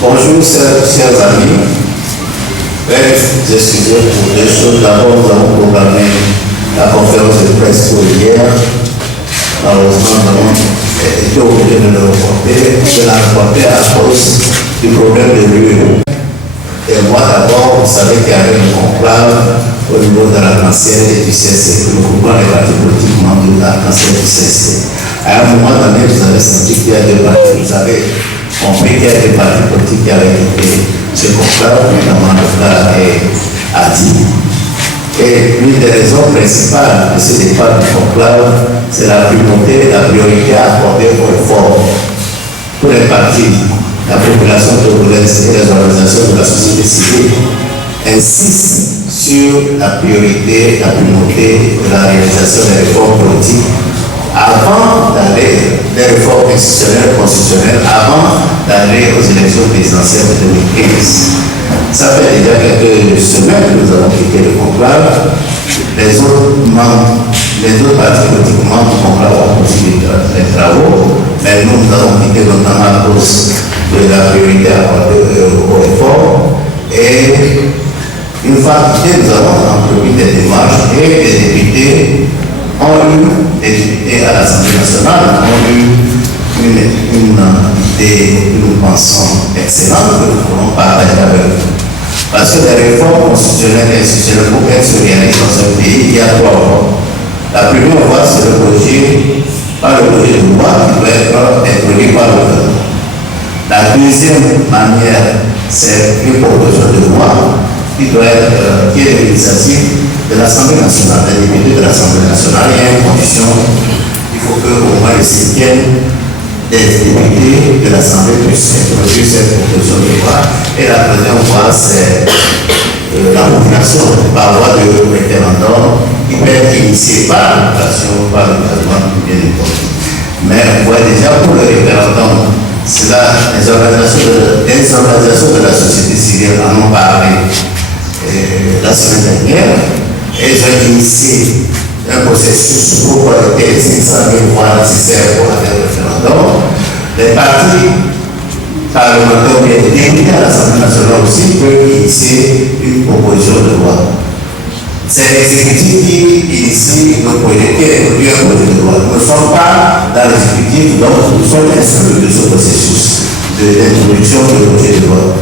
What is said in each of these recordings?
Bonjour, chers amis. Excusez pour deux choses. D'abord, nous avons programmé la conférence de presse pour hier. Malheureusement, nous avons été obligés de la reporter à cause du problème de l'UE. Et moi, d'abord, vous savez qu'il y avait une conclave au niveau de l'arc-en-ciel et du CSC, que le gouvernement des partis politiques membres de l'arc-en-ciel du CSC. À un moment donné, vous avez senti qu'il y a deux partis, vous avez compris qu'il y a des partis politiques qui avaient été ce conclave, notamment le cas a dit. Et l'une des raisons principales de ce départ du conclave, c'est la primauté, la priorité accordée aux réformes. Tous les partis, la population togolaise et les organisations de la société civile insistent sur la priorité, la primauté de la réalisation des réformes politiques avant d'aller des réformes institutionnelles, constitutionnelles, avant d'aller aux élections présidentielles de 2015. Ça fait déjà quelques semaines que nous avons quitté le conclave. Les autres partis politiques membres du conclave ont poursuivi les travaux, mais nous avons quitté notamment à cause de la priorité accordée aux réformes. Et une fois quitté, nous avons entrepris des démarches et les députés des députés à l'Assemblée nationale ont eu une idée que nous pensons excellente, que nous voulons partager avec vous. Parce que les réformes constitutionnelles et institutionnelles, pour qu'elles se réalisent dans un pays, il y a trois voies. La première voie, c'est le projet de loi qui doit être introduit par le gouvernement. La deuxième manière, c'est une proposition de loi qui est l'initiative de l'Assemblée nationale, des députés de l'Assemblée nationale. Il y a une condition, il faut qu'au moins le cinquième des députés de l'Assemblée puissent introduire cette proposition de loi. Et la troisième voie, c'est la population par voie de référendum qui peut être initiée par la population, par le gouvernement, bien entendu. Mais on voit déjà pour le référendum, les organisations de la société civile en ont parlé la semaine dernière. Elles ont initié un processus pour collecter les 500 000 voix nécessaires pour un référendum. Les partis parlementaires et les députés à l'Assemblée nationale aussi peuvent initier une proposition de loi. C'est l'exécutif qui initie le projet, qui introduit un projet de loi. Nous ne sommes pas dans l'exécutif, donc nous sommes instruits de ce processus d'introduction de projet de loi.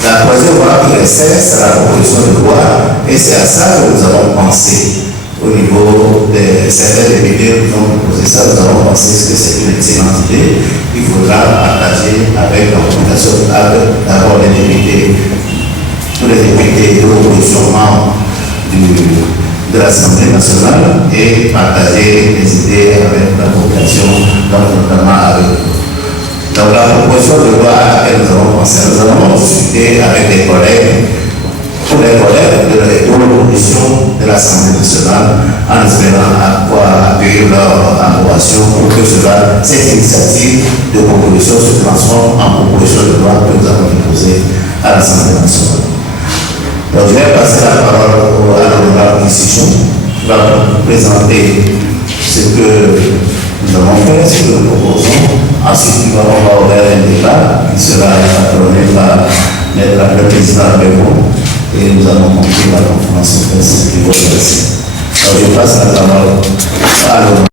La troisième voie qui restait, c'est la proposition de loi, et c'est à ça que nous avons pensé. Au niveau de certains députés qui ont proposé ça, nous avons pensé que c'est une excellente idée. Il faudra partager avec la population, d'abord les députés, tous les députés de l'opposition membres de l'Assemblée nationale et partager les idées avec la population, donc notamment avec nous. Donc la proposition de loi à laquelle nous avons pensé, nous avons discuté avec des collègues, tous les collègues de l'opposition de l'Assemblée nationale, en espérant accueillir leur approbation pour que cette initiative de proposition se transforme en proposition de loi que nous avons déposée à l'Assemblée nationale. Donc je vais passer la parole à l'honorable Discussion, qui va vous présenter ce que nous avons fait, ce que nous proposons. Ensuite, on va ouvrir un débat qui sera patronné par le président Bébo et nous allons conclure la conférence de presse qui va se passer. Alors, je passe la parole à l'honorable.